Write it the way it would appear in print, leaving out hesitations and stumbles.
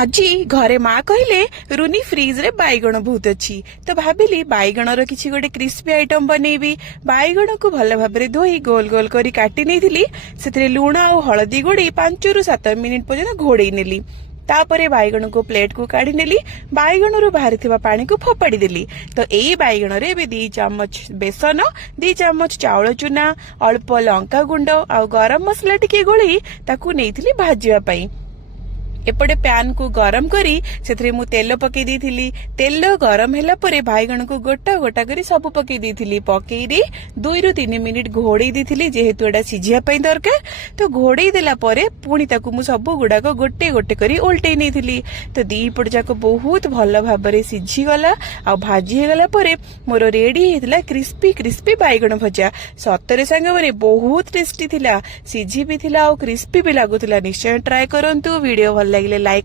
ଆଜି ଘରେ ମା କହିଲେ ରୁନି ଫ୍ରିଜ ରେ ବାଇଗଣ ବହୁତ ଅଛି ତ ଭାବିଲି ବାଇଗଣର କିଛି ଗୋଟେ କ୍ରିସ୍ପି ଆଇଟମ ବନେଇବି। ବାଇଗଣକୁ ଭଲ ଭାବରେ ଧୋଇ ଗୋଲ ଗୋଲ କରି କାଟି ନେଇଥିଲି। ସେଥିରେ ଲୁଣ ଆଉ ହଳଦୀ ଗୋଳେଇ 5 ରୁ 7 ମିନିଟ ପର୍ଯ୍ୟନ୍ତ ଘୋଡେଇ ନେଲି। ତାପରେ ବାଇଗଣକୁ ପ୍ଲେଟ କୁ କାଢି ନେଲି। ବାଇଗଣରୁ ବାହାରିଥିବା ପାଣିକୁ ଫୋପାଡ଼ି ଦେଲି। ତ ଏଇ ବାଇଗଣରେ ଏବେ 2 ଚାମଚ ବେସନ, 2 ଚାମଚ ଚାଉଳ ଚୁନା, ଅଳ୍ପ ଲଙ୍କା ଗୁଣ୍ଡ ଆଉ ଗରମ ମସଲା ଟିକେ ଗୋଳେଇ ତାକୁ ନେଇଥିଲି ଭାଜିବା ପାଇଁ। ଏପଟେ ପ୍ୟାନ କୁ ଗରମ କରି ସେଥିରେ ମୁଁ ତେଲ ପକେଇ ଦେଇଥିଲି। ତେଲ ଗରମ ହେଲା ପରେ ବାଇଗଣକୁ ଗୋଟା ଗୋଟା କରି ସବୁ ପକେଇ ଦେଇଥିଲି। ପକେଇ ଦେଇ 2 ରୁ 3 ମିନିଟ ଘୋଡେଇ ଦେଇଥିଲି ଯେହେତୁ ଏଟା ସିଝିବା ପାଇଁ ଦରକାର। ତ ଘୋଡେଇ ଦେଲା ପରେ ପୁଣି ତାକୁ ମୁଁ ସବୁ ଗୁଡାକ ଗୋଟେ ଗୋଟେ କରି ଓଲଟେଇ ନେଇଥିଲି। ତ 2 ପଟ ଯାକ ବହୁତ ଭଲ ଭାବରେ ସିଝିଗଲା ଆଉ ଭାଜି ହେଇଗଲା ପରେ ମୋର ରେଡି ହେଇଥିଲା କ୍ରିସ୍ପି କ୍ରିସ୍ପି ବାଇଗଣ ଭଜା। ସତରେ ସାଙ୍ଗମାନେ ବହୁତ ଟେଷ୍ଟି ଥିଲା, ସିଝି ବି ଥିଲା ଆଉ କ୍ରିସ୍ପି ବି ଲାଗୁଥିଲା। ନିଶ୍ଚୟ ଟ୍ରାଏ କରନ୍ତୁ। ଭିଡିଓ ଭଲ ଲାଗିଲେ ଲାଇକ୍